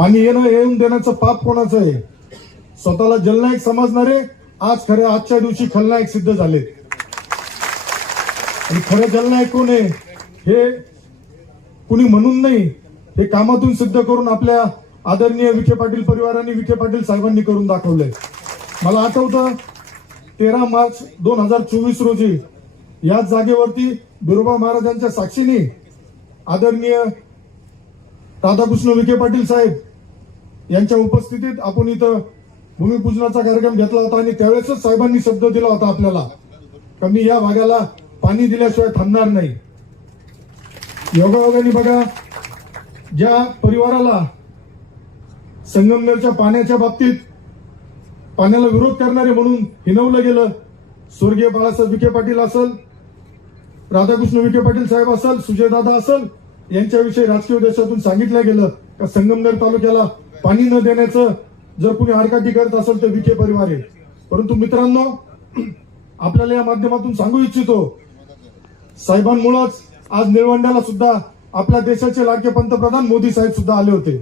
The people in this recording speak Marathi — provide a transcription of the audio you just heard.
पाणी येणं येऊन देण्याचं पाप कोणाचं आहे? स्वतःला जलनायक समजणारे आज खरे आजच्या दिवशी खलनायक सिद्ध झाले. आणि खरं जलनायक कोण आहे? हे कुणी म्हणून नाही. हे कामातून सिद्ध करून आपल्या आदरणीय विखे पाटील परिवाराने विखे पाटील साहेबांनी करून दाखवलंय. मला आठवतं तेरा मार्च दोन हजार चोवीस रोजी याच जागेवरती बिरोबा महाराजांच्या साक्षीने आदरणीय राधाकृष्ण विखे पाटील साहेब यांच्या उपस्थितीत आपण इथं भूमिपूजनाचा कार्यक्रम घेतला होता आणि त्यावेळेसच साहेबांनी शब्द दिला होता आपल्याला का मी या भागाला पाणी दिल्याशिवाय थांबणार नाही. योगायोगाने बघा ज्या परिवाराला संगमनेरच्या पाण्याच्या बाबतीत पाण्याला विरोध करणारे म्हणून हिनवलं गेलं स्वर्गीय बाळासाहेब विखे पाटील असल राधाकृष्ण विखे पाटील साहेब असल सुजयदादा असल यांच्याविषयी राजकीय उद्देशातून सांगितलं गेलं का संगमनेर तालुक्याला पाणी न देण्याचं जर कुणी आडकाठी करत असेल तर विखे परिवार आहे. परंतु मित्रांनो आपल्याला या माध्यमातून सांगू इच्छितो साहेबांमुळेच आज निळवंड्याला सुद्धा आपल्या देशाचे लाडके पंतप्रधान मोदी साहेब सुद्धा आले होते.